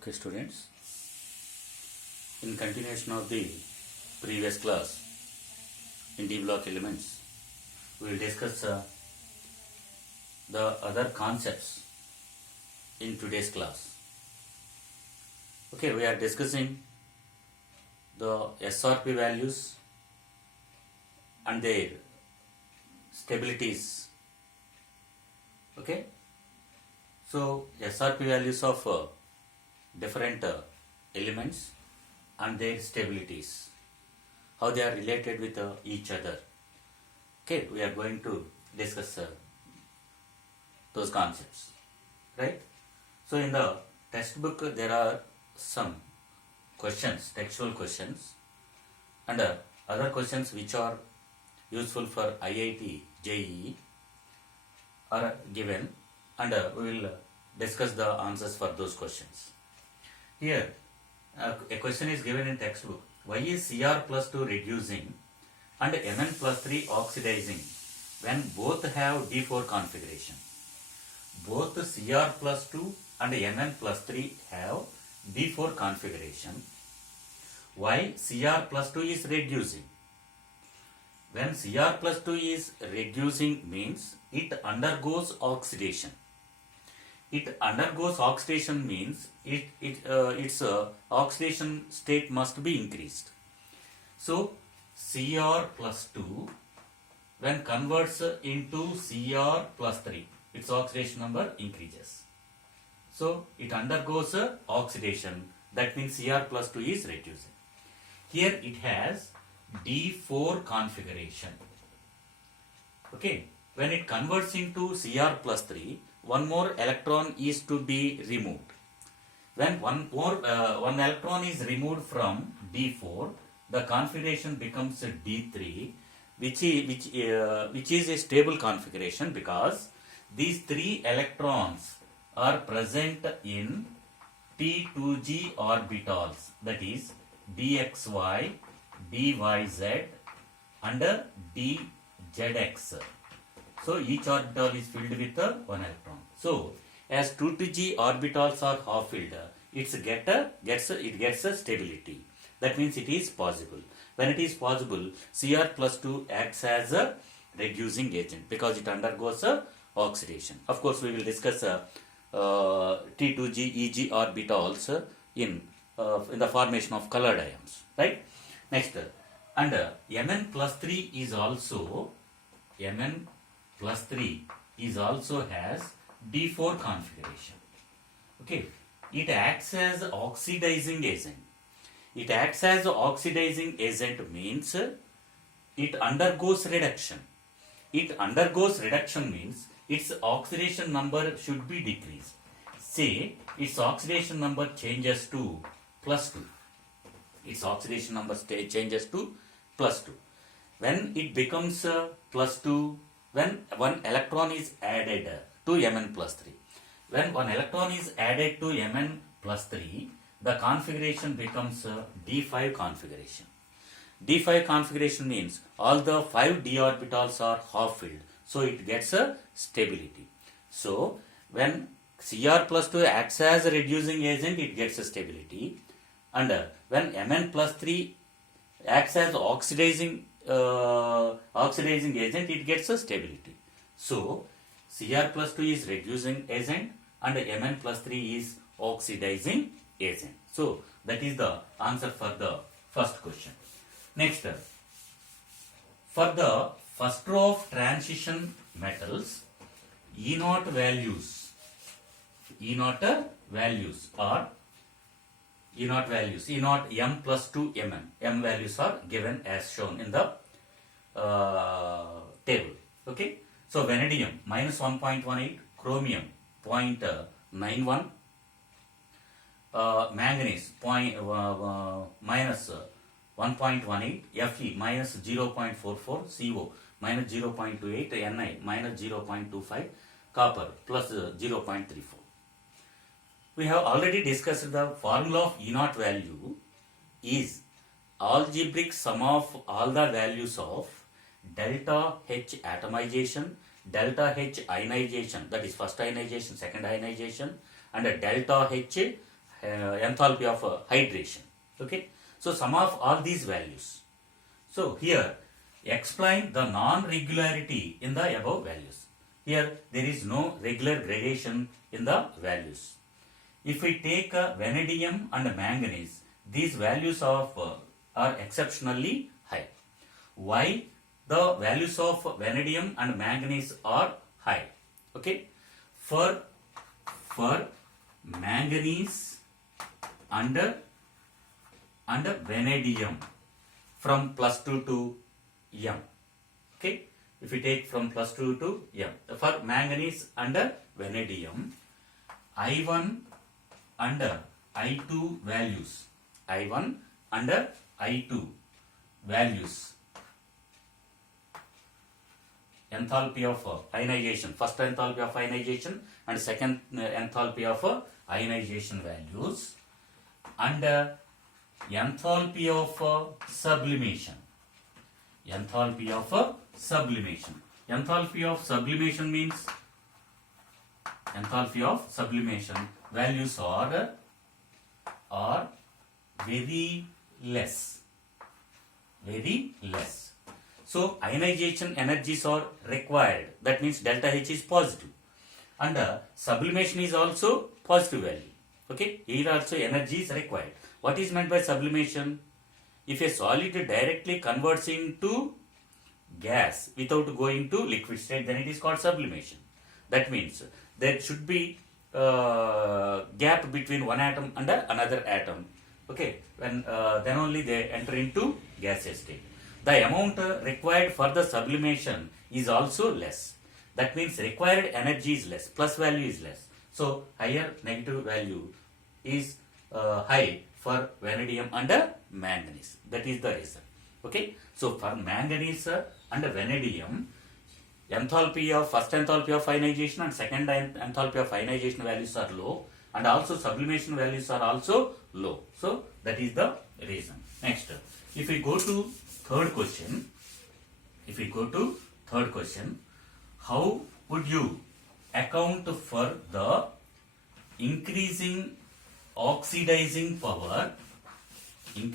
Okay, students, in continuation of the previous class in D block elements, we will discuss the other concepts in today's class. Okay, we are discussing the SRP values and their stabilities. Okay, so SRP values of different elements and their stabilities, how they are related with each other. Okay, we are going to discuss those concepts, right? So in the textbook there are some questions, textual questions, and other questions which are useful for IIT, JEE are given, and we will discuss the answers for those questions. Here, a question is given in textbook. Why is Cr plus 2 reducing and Mn plus 3 oxidizing when both have D4 configuration? Both Cr plus 2 and Mn plus 3 have D4 configuration. Why Cr plus 2 is reducing? When Cr plus 2 is reducing means it undergoes oxidation. It undergoes oxidation means its oxidation state must be increased. So Cr plus 2 when converts into Cr plus 3, its oxidation number increases. So it undergoes oxidation, that means Cr plus 2 is reducing. Here it has D4 configuration. Okay, when it converts into Cr plus 3, one more electron is to be removed. When one electron is removed from D4, the configuration becomes D3, which is a stable configuration because these three electrons are present in T2g orbitals, that is dxy, dyz and dzx. So each orbital is filled with one electron. So as 2 to g orbitals are half filled, it gets a stability. That means it is possible. When it is possible, Cr plus 2 acts as a reducing agent because it undergoes oxidation. Of course, we will discuss T2g, Eg orbitals in the formation of colored ions. Right? Next, and Mn plus 3 is also has D4 configuration. Okay, it acts as oxidizing agent. It acts as oxidizing agent means it undergoes reduction. It undergoes reduction means its oxidation number should be decreased. Say its oxidation number changes to plus 2. Its oxidation number changes to plus 2. When it becomes plus 2, when one electron is added to Mn plus 3. When one electron is added to Mn plus 3, the configuration becomes D5 configuration. D5 configuration means all the 5 d orbitals are half filled, so it gets a stability. So when Cr plus 2 acts as a reducing agent, it gets a stability, and when Mn plus 3 acts as oxidizing agent, it gets a stability. So Cr plus 2 is reducing agent and Mn plus 3 is oxidizing agent. So that is the answer for the first question. Next, for the first row of transition metals, E0 values are E0 M plus 2 Mn. M values are given as shown in the table. Okay. So vanadium minus 1.18, chromium 0.91, manganese minus 1.18, Fe minus 0.44, CO minus 0.28, Ni minus 0.25, copper plus 0.34. We have already discussed the formula of E0 value is algebraic sum of all the values of delta H atomization, delta H ionization, that is first ionization, second ionization, and delta H enthalpy of hydration. Okay, so sum of all these values. So here explain the non-regularity in the above values. Here there is no regular gradation in the values. If we take vanadium and manganese, these values of are exceptionally high. Why the values of vanadium and manganese are high? Okay, for manganese and vanadium from +2 to M. Okay, if we take from +2 to M, for manganese and vanadium, I1 and I2 values, I1 and I2 values, enthalpy of ionization, first enthalpy of ionization and second enthalpy of ionization values, and enthalpy of sublimation. Enthalpy of sublimation. Enthalpy of sublimation means enthalpy of sublimation values are very less. Very less. So ionization energies are required. That means delta H is positive. And sublimation is also positive value. Okay, here also energy is required. What is meant by sublimation? If a solid directly converts into gas without going to liquid state, then it is called sublimation. That means there should be gap between one atom and another atom. Okay, when then only they enter into gaseous state. The amount required for the sublimation is also less. That means required energy is less, plus value is less. So higher negative value is high for vanadium and manganese. That is the reason. Okay, so for manganese and vanadium, enthalpy of first enthalpy of ionization and second enthalpy of ionization values are low, and also sublimation values are also low. So that is the reason. Next, if we go to third question, how would you account for the increasing oxidizing power in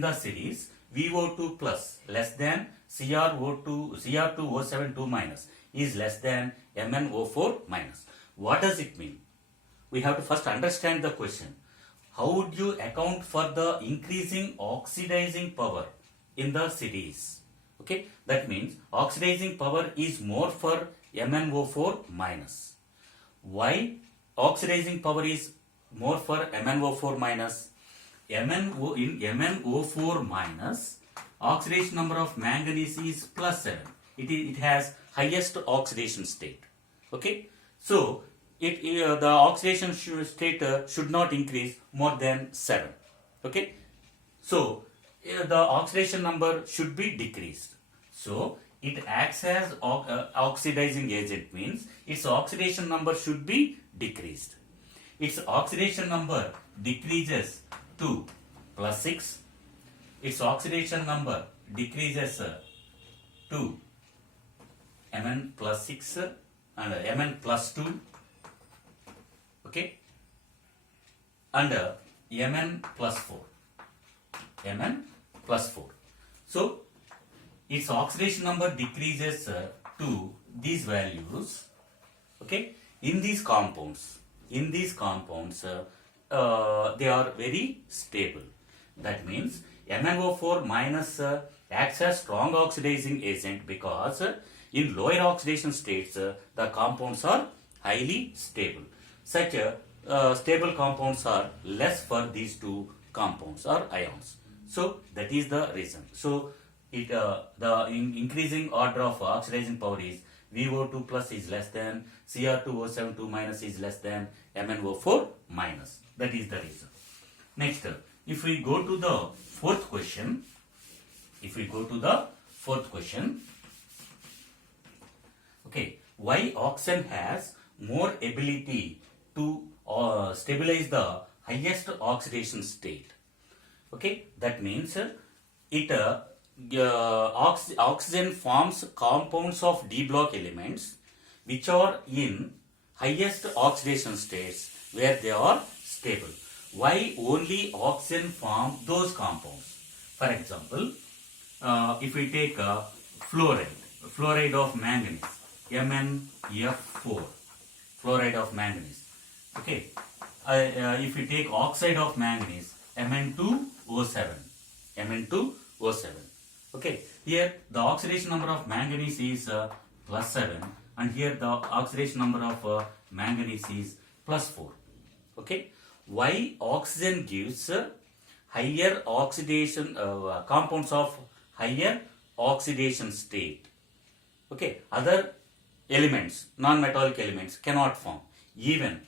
the series VO2 plus less than Cr2O7 minus is less than MnO4 minus? What does it mean? We have to first understand the question. How would you account for the increasing oxidizing power in the series? Okay, that means oxidizing power is more for MnO4 minus. Why oxidizing power is more for MnO4 minus? In MnO4 minus, oxidation number of manganese is +7. It has highest oxidation state. Okay, so the oxidation state should not increase more than 7. Okay, so the oxidation number should be decreased. So it acts as oxidizing agent, means its oxidation number should be decreased. Its oxidation number decreases to +6. Its oxidation number decreases to Mn +6 and Mn +2. Okay, and Mn +4. Mn +4. So its oxidation number decreases to these values. Okay, in these compounds, they are very stable. That means MnO4 minus acts as strong oxidizing agent because in lower oxidation states the compounds are highly stable. Such stable compounds are less for these two compounds or ions. So that is the reason. So the increasing order of oxidizing power is VO2 plus is less than Cr2O7 minus is less than MnO4 minus. That is the reason. Next, if we go to the fourth question, okay, why oxygen has more ability to stabilize the highest oxidation state? Okay, that means oxygen forms compounds of D block elements which are in highest oxidation states where they are stable. Why only oxygen form those compounds? For example, if we take fluoride of manganese, MnF4, fluoride of manganese. Okay. If we take oxide of manganese, Mn2O7, Mn2O7. Okay. Here the oxidation number of manganese is +7, and here the oxidation number of manganese is +4. Okay. Why oxygen gives higher oxidation compounds of higher oxidation state? Okay. Other elements, non-metallic elements cannot form. Even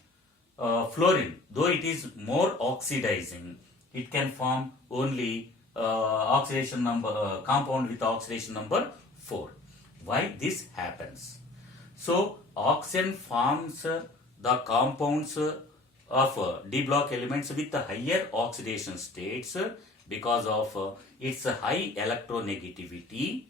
fluorine, though it is more oxidizing, it can form only oxidation number compound with oxidation number 4. Why this happens? So oxygen forms the compounds of D block elements with the higher oxidation states because of its high electronegativity,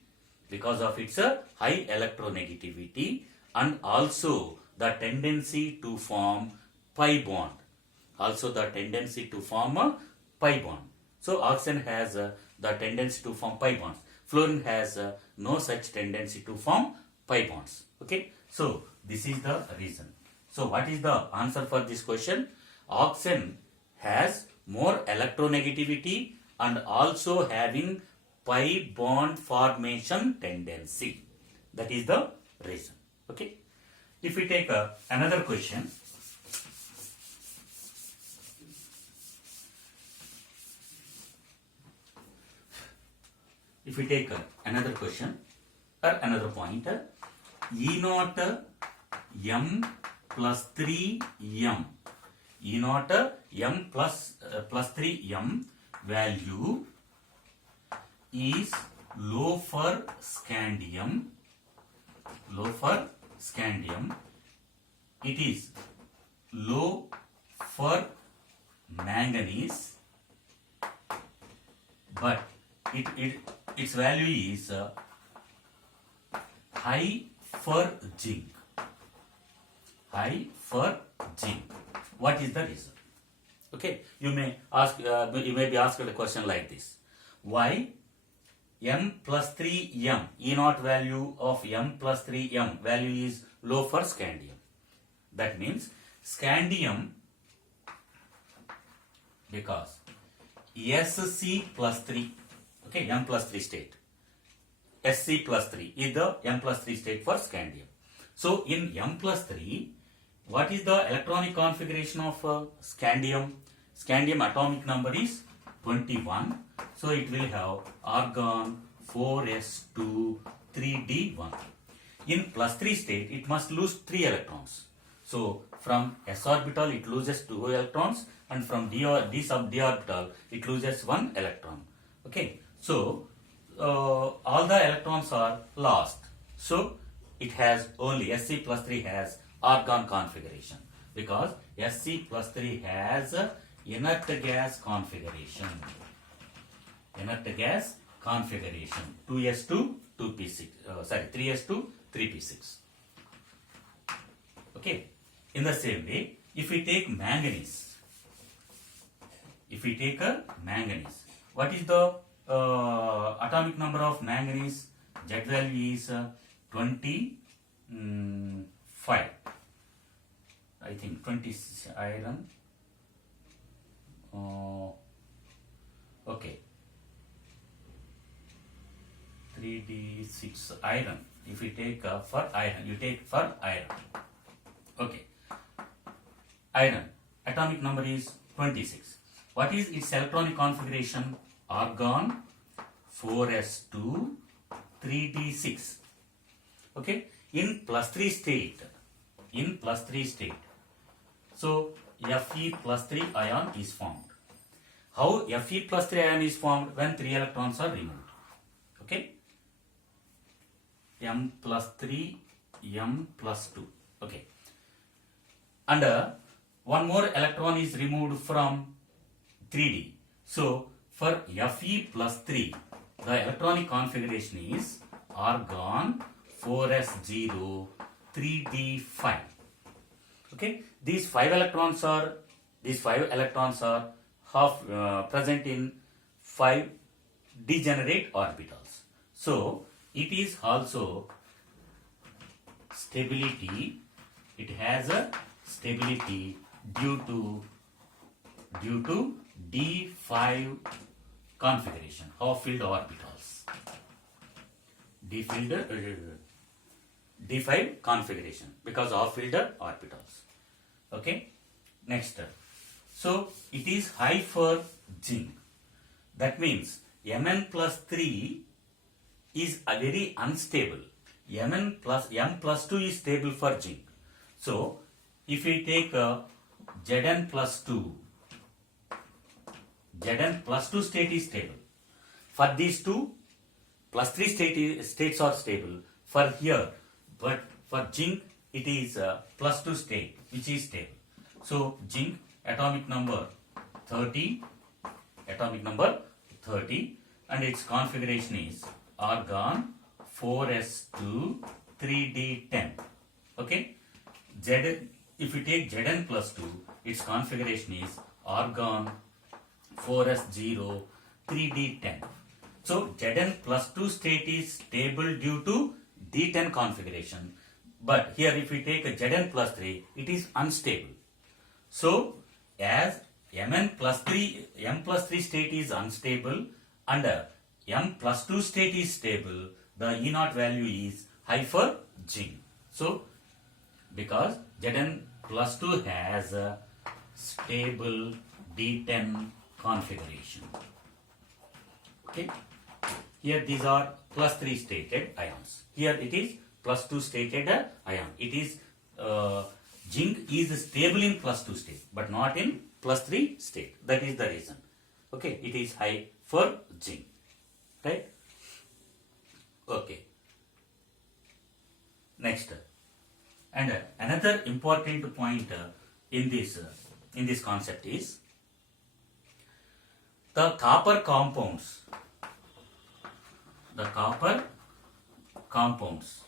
and also the tendency to form pi bond. So oxygen has the tendency to form pi bonds. Fluorine has no such tendency to form pi bonds. Okay. So this is the reason. So what is the answer for this question? Oxygen has more electronegativity and also having pi bond formation tendency. That is the reason. Okay. If we take another question. If we take another question or another point, E0 m plus 3m, E0 m plus 3m value is low for scandium. It is low for manganese, but its value is high for zinc. What is the reason? Okay, you may be asked a question like this: why m plus 3m, E0 value of m plus 3m value is low for scandium? That means scandium, because Sc plus 3, okay, m plus 3 state, Sc plus 3 is the m plus 3 state for scandium. So in m plus 3, what is the electronic configuration of scandium? Scandium atomic number is 21. So it will have argon 4s2 3d1. In plus 3 state, it must lose 3 electrons. So from s orbital it loses 2 electrons, and from d sub d orbital it loses 1 electron. Okay. So all the electrons are lost. So it has only Sc plus 3 has argon configuration, because Sc plus 3 has inert gas configuration. 2s2 2p6 3s2 3p6. Okay. In the same way, if we take manganese, what is the atomic number of manganese? Z value is 25. I think 20 iron. Okay. 3d6 iron. If we take for iron, you take for iron. Okay. Iron atomic number is 26. What is its electronic configuration? Argon 4s2 3d6. Okay. In plus 3 state. So Fe plus 3 ion is formed. How Fe plus 3 ion is formed? When 3 electrons are removed. Okay. M plus 3, M plus 2. Okay. And one more electron is removed from 3D. So for Fe plus 3, the electronic configuration is argon 4s0 3d5. Okay. Okay, these five electrons are half present in 5 degenerate orbitals. So it is also stability. It has a stability due to d5 configuration, half-filled orbitals. D5 configuration because half-filled orbitals. Okay. Next. So it is high for zinc. That means Mn plus 3 is a very unstable. M plus 2 is stable for zinc. So if we take Zn plus 2 state is stable. For these two, plus 3 states are stable. For here, but for zinc, it is plus 2 state, which is stable. So zinc atomic number 30, and its configuration is argon 4s2 3d10. Okay. If you take Zn plus 2, its configuration is argon 4s0 3d10. So Zn plus 2 state is stable due to d10 configuration. But here if we take a Zn plus 3, it is unstable. So as M plus 3 state is unstable and M plus 2 state is stable, the E0 value is high for zinc. So because Zn plus 2 has a stable D10 configuration. Okay. Here these are plus 3 stated ions. Here it is plus 2 stated ion. It is zinc is stable in plus 2 state but not in plus 3 state. That is the reason. Okay. It is high for zinc. Right. Okay. Next. And another important point in this concept is the copper compounds. The copper compounds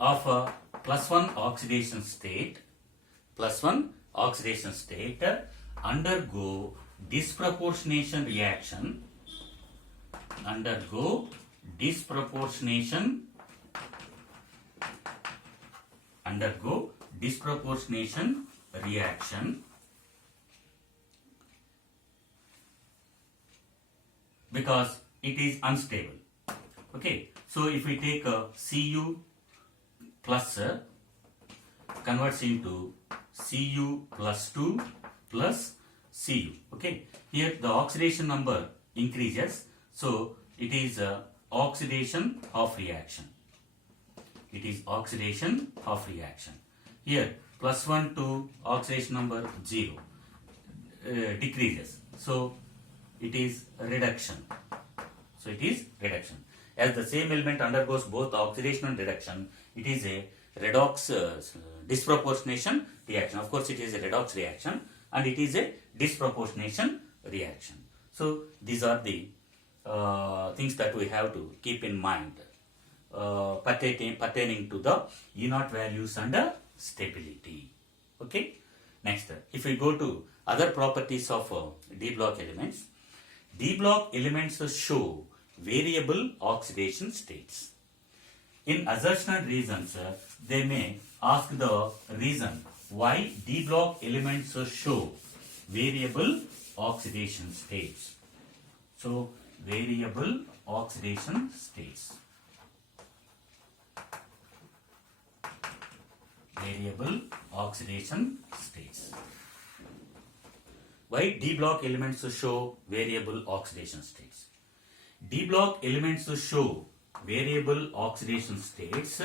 of a +1 oxidation state undergo disproportionation reaction. Because it is unstable. Okay, so if we take a Cu plus converts into Cu plus 2 plus Cu. Okay, here the oxidation number increases, so it is oxidation of reaction. Here +1 to oxidation number 0 decreases, so it is reduction. As the same element undergoes both oxidation and reduction, it is a redox disproportionation reaction. Of course, it is a redox reaction and it is a disproportionation reaction. So these are the things that we have to keep in mind pertaining to the E0 values and stability. Okay. Next, if we go to other properties of D block elements, D block elements show variable oxidation states. In assertional reasons, they may ask the reason why D block elements show variable oxidation states. So, variable oxidation states. Why D block elements show variable oxidation states? D block elements show variable oxidation states.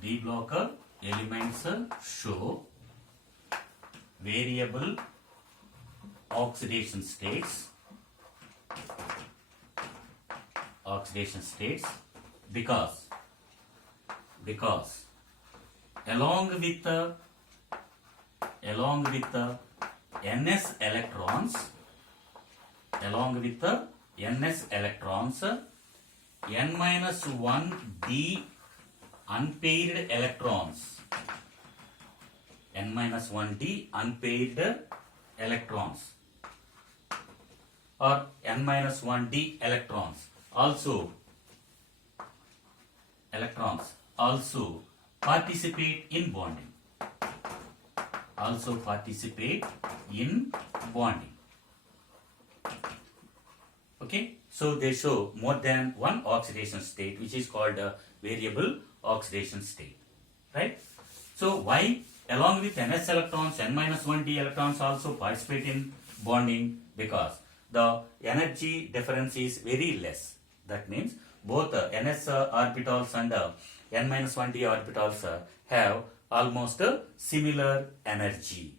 D block elements show variable oxidation states. Because along with the ns electrons, n-1 d unpaired electrons. N-1d unpaired electrons or N-1d electrons also participate in bonding. Okay, so they show more than one oxidation state, which is called a variable oxidation state, right? So why along with Ns electrons, N-1d electrons also participate in bonding? Because the energy difference is very less. That means both Ns orbitals and N-1d orbitals have almost similar energy.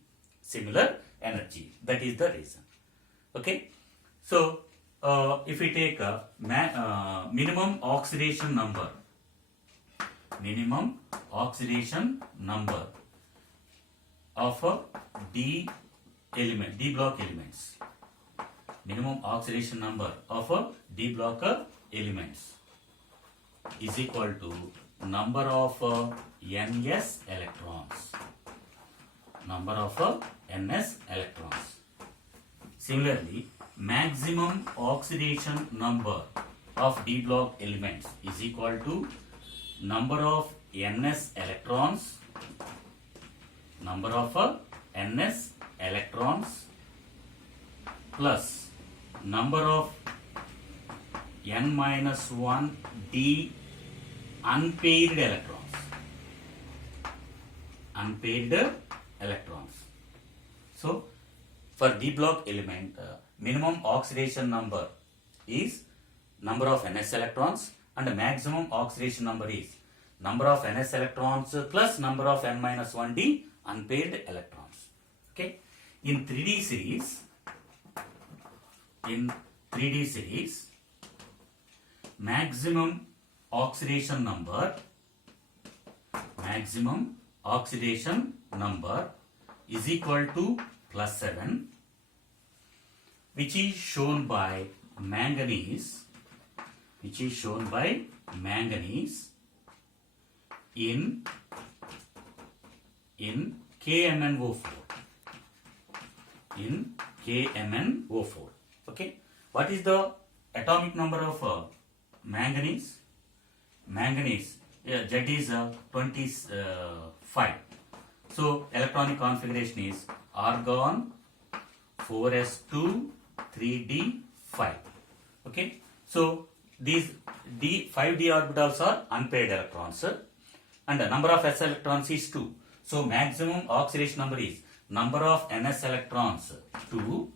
That is the reason. Okay, so if we take a minimum oxidation number of a D block elements. Minimum oxidation number of a D block elements is equal to number of Ns electrons. Similarly, maximum oxidation number of D block elements is equal to number of Ns electrons plus number of N-1d unpaired electrons. So for D block element, minimum oxidation number is number of Ns electrons and the maximum oxidation number is number of Ns electrons plus number of N-1d unpaired electrons. Okay, in 3D series, maximum oxidation number is equal to +7, which is shown by manganese in KMnO4. Okay, what is the atomic number of manganese? Z is 25. So electronic configuration is argon 4s2 3d5. Okay, so these 5d orbitals are unpaired electrons and the number of s electrons is 2. So maximum oxidation number is number of Ns electrons 2